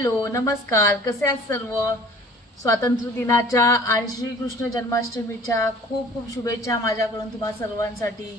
Hello नमस्कार. कसे आहात सर्व? स्वातंत्र्य दिनाच्या आणि श्रीकृष्ण जन्माष्टमीच्या खूप खूप शुभेच्छा माझ्याकडून तुम्हा सर्वांसाठी.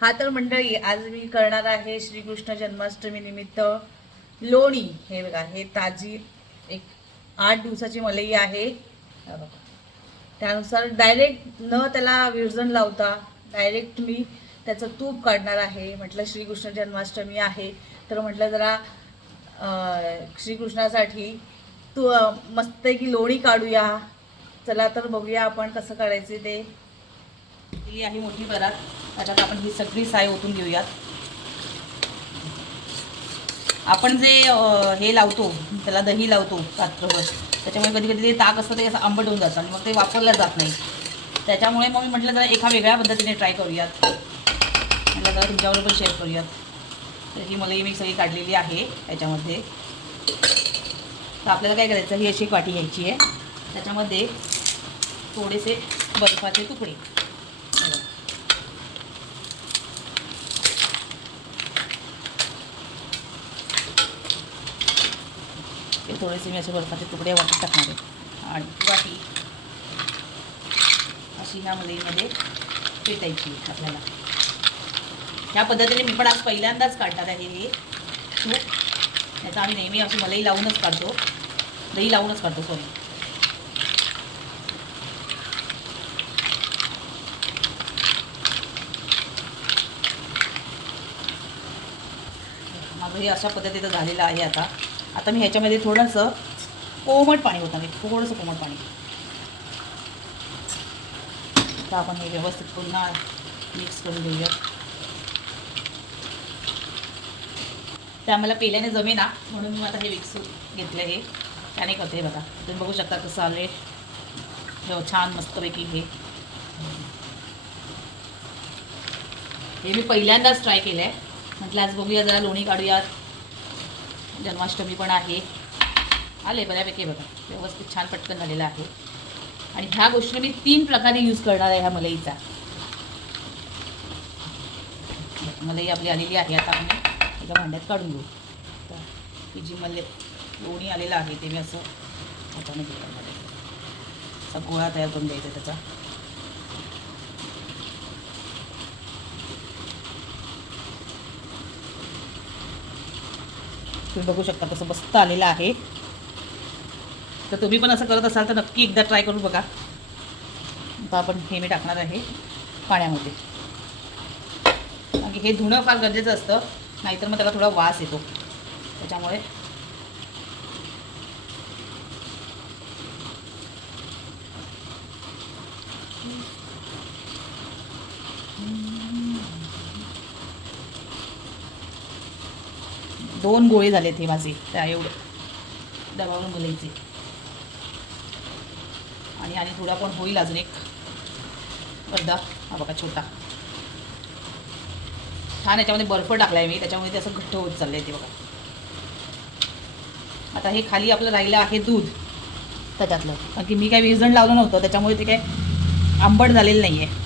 हा तर मंडळी आज मी करणार आहे श्रीकृष्ण जन्माष्टमी निमित्त लोणी. हे बघा हे ताजी एक आठ दिवसाची मलई आहे. त्यानुसार डायरेक्ट न त्याला विरजण लावता डायरेक्ट मी त्याचं तूप काढणार आहे. म्हटलं श्रीकृष्ण जन्माष्टमी आहे तर म्हटलं जरा श्रीकृष्णासाठी तू मस्त मस्तपैकी लोणी काढूया. चला तर बघूया आपण कसं काढायचे ते. ही आहे मोठी बरात त्याच्यात आपण ही सगळी साय ओतून घेऊयात. आपण जे हे लावतो त्याला दही लावतो रात्रभर त्याच्यामुळे कधी कधी ते ताक असतं ते असं आंबट होऊन जातं आणि मग ते वापरलं जात नाही. त्याच्यामुळे मग मी म्हटलं जरा एका वेगळ्या पद्धतीने ट्राय करूयात. म्हटलं जरा तुमच्याबरोबर शेअर करूयात. तर ही मलाई मी सगळी काढलेली आहे याच्यामध्ये. तर आपल्याला काय करायचं ही अशी एक वाटी घ्यायची आहे. त्याच्यामध्ये थोडेसे बर्फाचे तुकडे. हे थोडेसे मी असे बर्फाचे तुकडे वाटत टाकणार आहे. आणि वाटी अशी ह्या मलईमध्ये पेटायची आपल्याला. ह्या पद्धतीने मी पण आज पहिल्यांदाच काढणार आहे हे. तूप याचा आम्ही नेहमी अशी मलई लावूनच काढतो. दही लावूनच काढतो सॉरी माझं हे अशा पद्धतीचं झालेलं आहे आता. आता मी ह्याच्यामध्ये थोडंसं कोमट पाणी होतं मी थोडंसं कोमट पाणी. आता आपण हे व्यवस्थित पुन्हा मिक्स करून घेऊया ते आम्हाला पेल्याने जमेना म्हणून मी आता हे विकसून घेतलं हे. त्याने करते हे बघा. तुम्ही बघू शकता कसं आले हे छान मस्तपैकी हे. हे मी पहिल्यांदाच ट्राय केलं आहे म्हटलं आज बघूया जरा लोणी काढूयात. जन्माष्टमी पण आहे. आले बऱ्यापैकी बघा. व्यवस्थित छान पटकन झालेलं आहे. आणि ह्या गोष्टी मी तीन प्रकारे यूज करणार आहे ह्या मलईचा. मलई आपली आलेली आहे आता. आपण एका भांड्यात काढून घेऊ. तर ही जी मला लोणी आलेलं आहे ते मी असं हाताने करणार असा गोळा तयार करून द्यायचा त्याचा. तुम्ही बघू शकता कसं मस्त आलेलं आहे. तर तुम्ही पण असं करत असाल तर नक्की एकदा ट्राय करून बघा. आता आपण हे मी टाकणार आहे पाण्यामध्ये. आणि हे धुणं फार गरजेचं असतं. नाहीतर मग त्याला थोडा वास येतो. त्याच्यामुळे दोन गोळे झालेत हे माझे त्या एवढे. दबावून बोलायचे. आणि आणि थोडा पण होईल अजून एक. अर्धा. हा बघा छोटा. छान याच्यामध्ये बर्फ टाकलाय मी त्याच्यामुळे ते असं घट्ट होत चाललंय ते बघा. आता हे खाली आपलं राहिलं आहे दूध त्याच्यातलं. कारण की मी काय विरजण लावलं नव्हतं त्याच्यामुळे ते काय आंबट झालेलं नाही आहे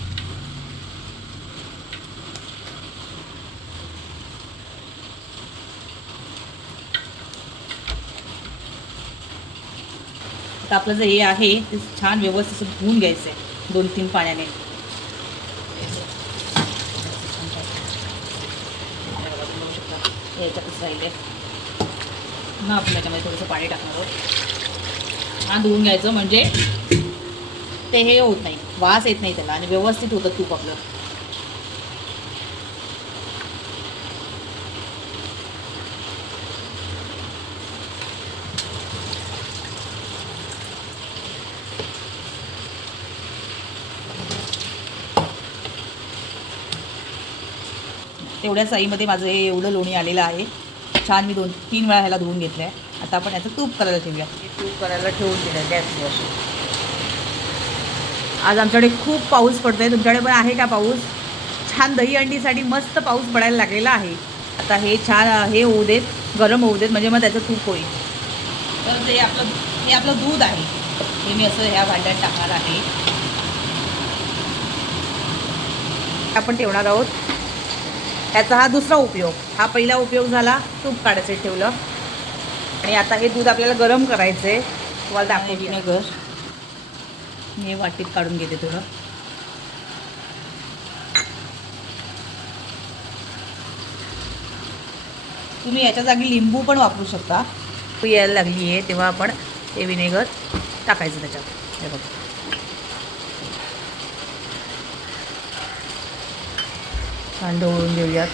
आता आपलं जे हे आहे ते छान व्यवस्थित असं धुवून घ्यायचं आहे दोन तीन पाण्याने. याच्यातच राहिले पुन्हा आपण याच्यामध्ये थोडंसं पाणी टाकणार आहोत. हा धुवून घ्यायचं म्हणजे ते हे होत नाही. वास येत नाही त्याला आणि व्यवस्थित होतं तूप आपलं. तेवढ्या साईमध्ये माझं हे एवढं लोणी आलेलं आहे. छान मी दोन तीन वेळा ह्याला धुवून घेतलं आहे आता आपण याचं तूप करायला ठेवूया. तूप करायला ठेवून दिलं गॅसवर आज आमच्याकडे खूप पाऊस पडतोय. तुमच्याकडे पण आहे का पाऊस? छान दही अंडीसाठी मस्त पाऊस पडायला लागलेला आहे. आता हे छान हे होऊ देत गरम होऊ देत म्हणजे मग त्याचं तूप होईल. तर ते आपलं हे आपलं दूध आहे. हे मी असं ह्या भांड्यात टाकणार आहे. आपण ठेवणार आहोत. ह्याचा हा दुसरा उपयोग. हा पहिला उपयोग झाला तूप काढायचं ठेवलं. आणि आता हे दूध आपल्याला गरम करायचं आहे तुम्हाला दाखव विनेगर. मी हे वाटीत काढून घेते थोडं. तुम्ही याच्या जागी लिंबू पण वापरू शकता. यायला लागली आहे तेव्हा आपण हे विनेगर टाकायचं त्याच्यात. हे बघा. छान ढवळून घेऊयात.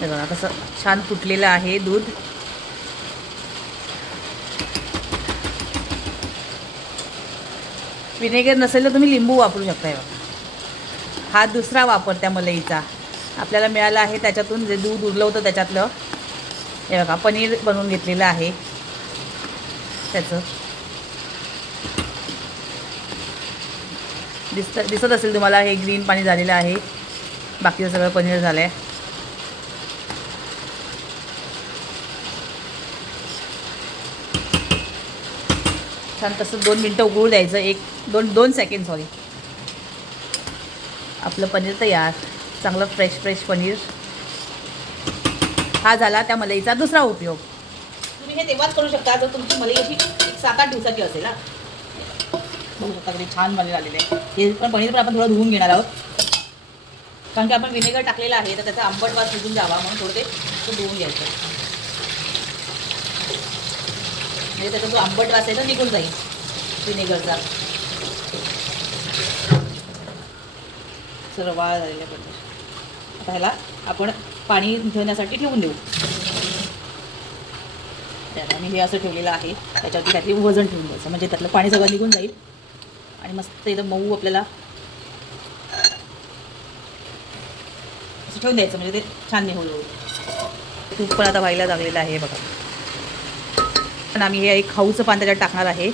हे बघा कसं छान फुटलेलं आहे दूध. विनेगर नसेल तर तुम्ही लिंबू वापरू शकता बघा. हा दुसरा वापर त्या मलईचा. आपल्याला मिळाला आहे त्याच्यातून जे दूध उरलं होतं त्याच्यातलं. हे बघा पनीर बनवून घेतलेलं आहे. त्याचं. दिसत दिसत असेल तुम्हाला हे ग्रीन पाणी झालेलं आहे. बाकीचं सगळं पनीर झालं आहे छान तसं दोन मिनटं उकळू द्यायचं. एक दोन दोन सेकंड सॉरी आपलं पनीर तयार. चांगलं फ्रेश फ्रेश पनीर. हा झाला त्या मलईचा दुसरा उपयोग. तुम्ही हे तेव्हाच करू शकता जर तुमची मलई अशी एक सात आठ दिवसाची असेल ना. बघू शकता छान पनीर आलेलं आहे. हे पण पनीर पण आपण थोडं धुवून घेणार आहोत. कारण की आपण विनेगर टाकलेला आहे तर त्याचा आंबट वास निघून जावा म्हणून थोडं ते ते धुवून घ्यायचं. म्हणजे त्याचा जो आंबट वास आहे तो निघून जाईल विनेगरचा सर्व वाळ झालेल्या आता ह्याला आपण पाणी ठेवण्यासाठी ठेवून देऊ. त्याला मी हे असं ठेवलेलं आहे त्याच्यावरती काहीतरी वजन ठेवून द्यायचं. म्हणजे त्यातलं पाणी सगळं निघून जाईल. आणि मस्त एकदम मऊ आपल्याला असं ठेवून द्यायचं म्हणजे ते छान निघून होईल तूप पण आता व्हायला लागलेलं आहे बघा. पण आम्ही हे एक खाऊचं पान त्याच्यात टाकणार आहे.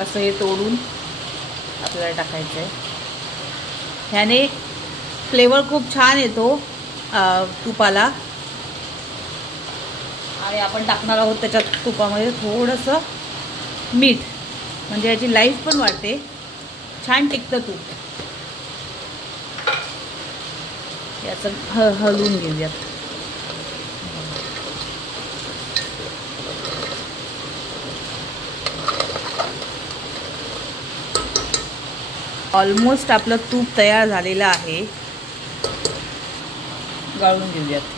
असं हे तोडून आपल्याला टाकायचं आहे ह्याने फ्लेवर खूप छान येतो तुपाला. आणि आपण टाकणार आहोत त्याच्यात तुपामध्ये थोडंसं मीठ. म्हणजे याची लाईफ पण वाढते. छान टिकतं तूप. याचं ह हलवून घेऊयात. ऑलमोस्ट आपलं तूप तयार झालेलं आहे. गाळून घेऊयात.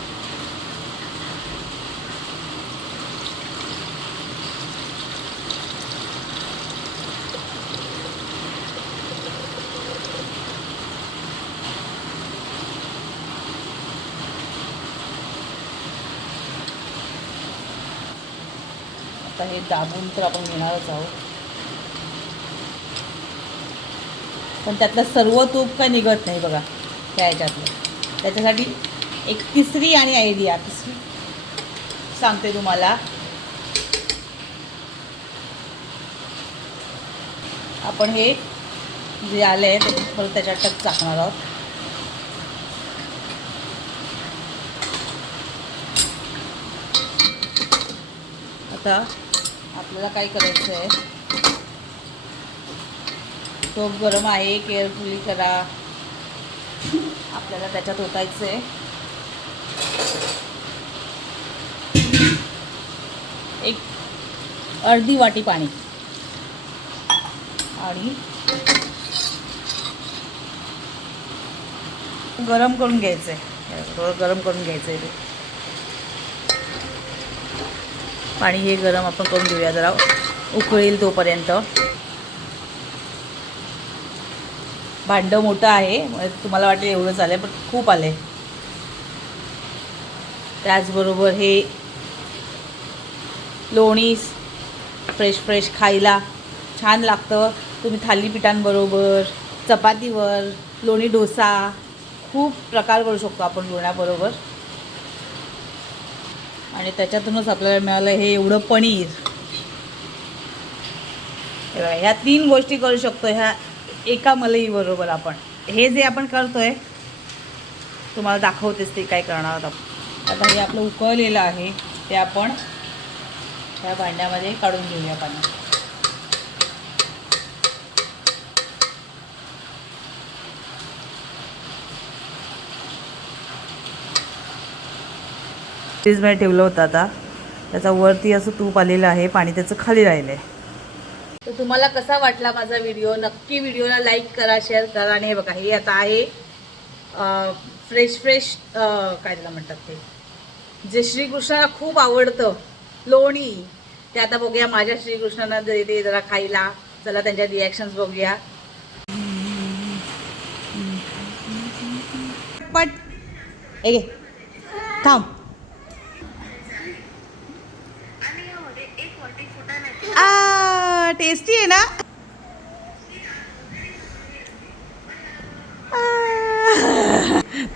आता हे दाबून तर आपण घेणारच आहोत. पण त्यातलं सर्व तूप काय निघत नाही बघा त्या ह्याच्यातलं. त्याच्यासाठी एक तिसरी आणि आयडिया तिसरी. सांगते तुम्हाला. आपण हे जे आलं आहे ते परत त्याच्यात टक टाकणार आहोत. आता आपल्याला काय करायचं आहे? टोप गरम आहे केअरफुली करा. आपल्याला त्याच्यात ओतायचं आहे. एक अर्धी वाटी पाणी. आणि गरम करून घ्यायचं आहे गरम करून घ्यायचं आहे ते. पाणी हे गरम आपण करून घेऊया जरा. उकळेल तोपर्यंत. भांडं मोठं आहे तुम्हाला वाटेल एवढं चालेल पण खूप आलं आहे त्याचबरोबर हे लोणी फ्रेश फ्रेश खायला छान लागतं. तुम्ही थालीपीठांबरोबर चपातीवर लोणी डोसा खूप प्रकार करू शकतो आपण लोण्याबरोबर. आणि त्याच्यातूनच आपल्याला मिळालं हे एवढं पनीर. ह्या तीन गोष्टी करू शकतो ह्या एका मलईबरोबर आपण. हे जे आपण करतोय तुम्हाला दाखवतेच ते काय करणार आहोत आपण. आता हे आपलं उकळलेलं आहे ते आपण ह्या भांड्यामध्ये काढून घेऊया पाणी. फ्रीजमध्ये ठेवलं होतं आता. त्याचा वरती असं तूप आलेलं आहे पाणी त्याचं खाली राहिलं आहे तर तुम्हाला कसा वाटला माझा व्हिडिओ? नक्की व्हिडिओला लाईक करा शेअर करा. आणि हे बघा हे आता आहे फ्रेश फ्रेश काय त्याला म्हणतात ते? जे श्रीकृष्णाला खूप आवडतं लोणी. ते आता बघूया माझ्या श्रीकृष्णांना ते जरा खायला. चला त्यांच्या रिॲक्शन्स बघूया. पट. ए थांब. आ टेस्टी आहे ना?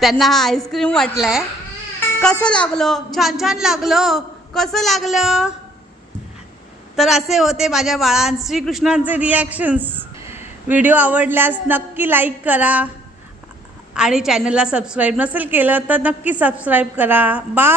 त्यांना हा आईस्क्रीम वाटलाय. कसं लागलं? छान छान लागलं. कसं लागलं? तर असे होते माझ्या बाळां श्रीकृष्णांचे रिॲक्शन्स व्हिडिओ आवडल्यास नक्की लाईक करा. आणि चॅनलला सबस्क्राईब नसेल केलं तर नक्की सबस्क्राईब करा. बा